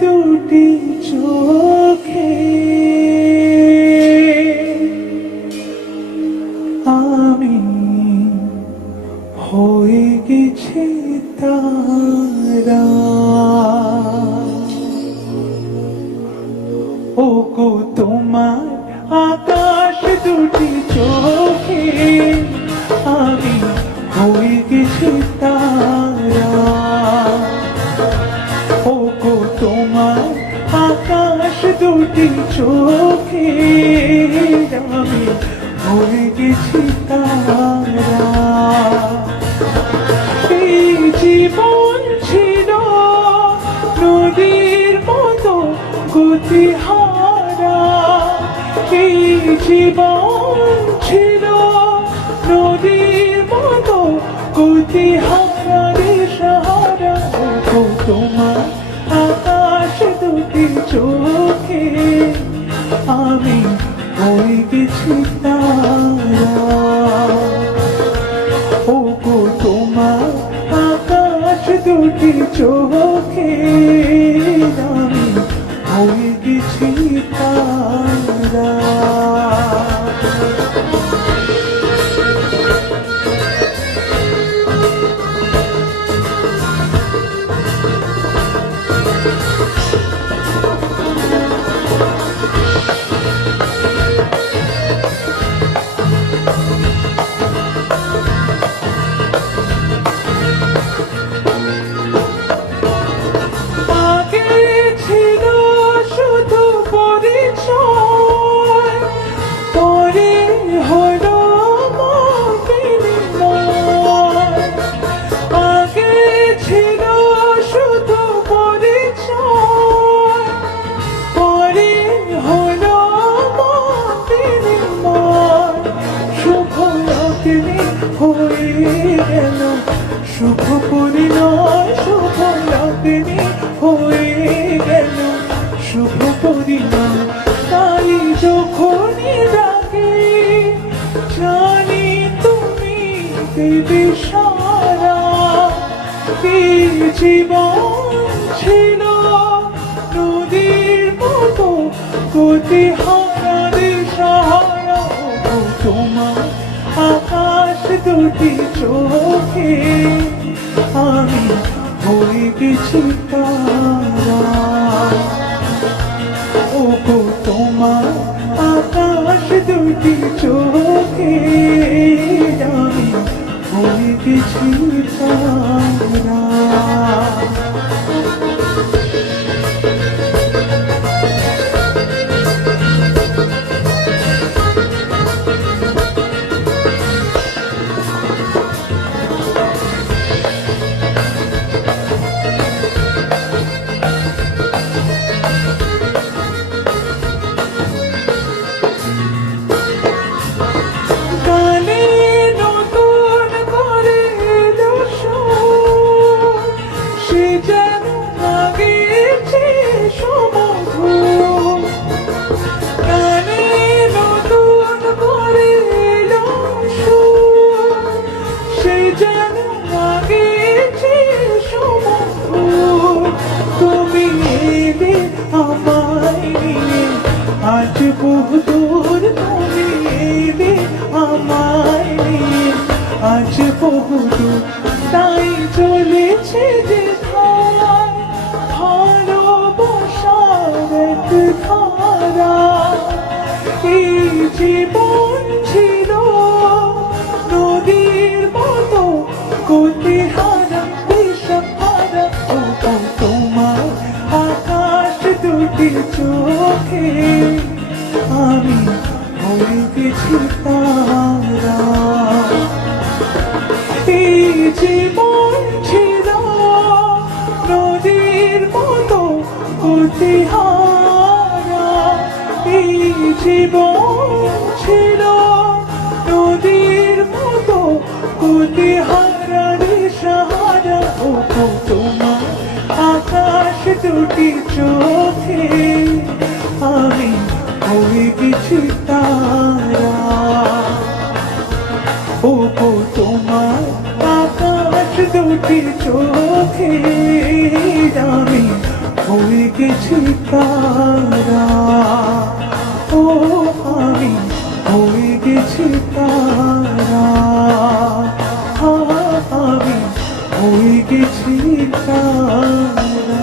দুটি চোখে আমি হয়ে গেছি তারা। ওগো তোমার আকাশ দুটি চোখে আমি হয়ে গেছি তারা। ওগো তোমার আকাশ দুটি চোখে আমি হয়ে গেছি তারা। এই জীবন ছিল নদীর মতো গতিহারা। এই জীবন ছিল নদীর মতো গতিহারা রে সাহারা। ওগো তোমার আকাশ দুটি চোখে আমি হয়ে গেছি তারা। ওগো তোমার আকাশ দুটি চোখে আমি হয়ে গেছি তারা। শুভ পরিণয় শুভ লগ্নে হয়ে গেল শুভ পরিণয়। তাই যখনই ডাকে জানি তুমি দেবে সারা। এই জীবন ছিল নদীর মতো গতিহারা রে সাহারা। তোমার আকাশ দুটি চোখে আমি হয়ে গেছি তারা। ওগো তোমার আকাশ দুটি চোখে আমি হয়ে গেছি তারা। আজ বহুদূর তুমি এলে আমায় নিয়ে, আজ বহুদূর তাই চলেছে যে ভালোবাসার এক ধারা। এই জীবন ছিল নদীর মতো গতিহারা দিশাহারা। ওগো তোমার আকাশ দুটি চোখে আমি হয়ে গেছি তারা। এই জীবন ছিল নদীর মতো গতিহারা। এই জীবন ছিল নদীর মতো গতিহারা রে সাহারা। ওগো তোমার আকাশ দুটি চোখে আমি হয়ে গেছি তারা। ওগো তোমার আকাশ দুটি চোখে আমি হয়ে গেছি তারা, ও আমি হয়ে গেছি তারা, আমি হয়ে গেছি তারা।